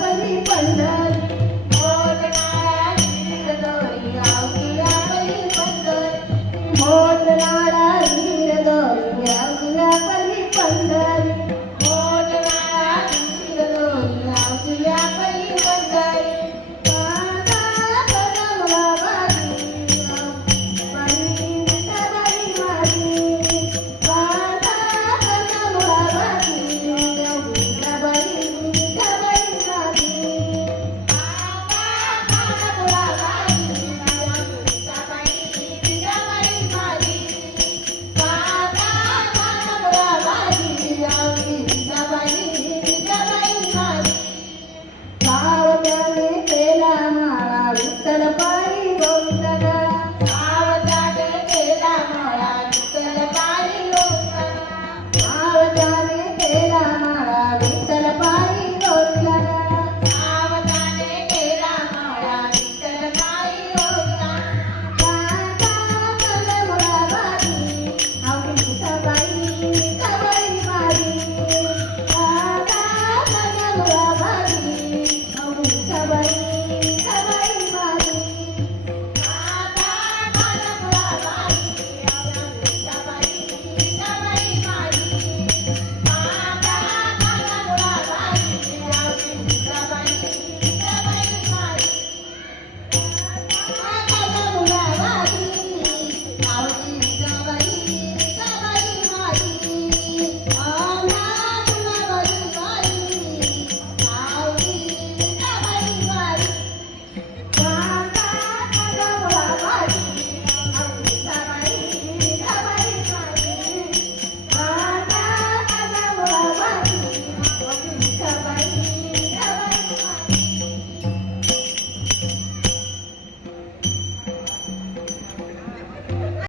பள்ளி பல்லா ಭಕ್ತರ ಪಾ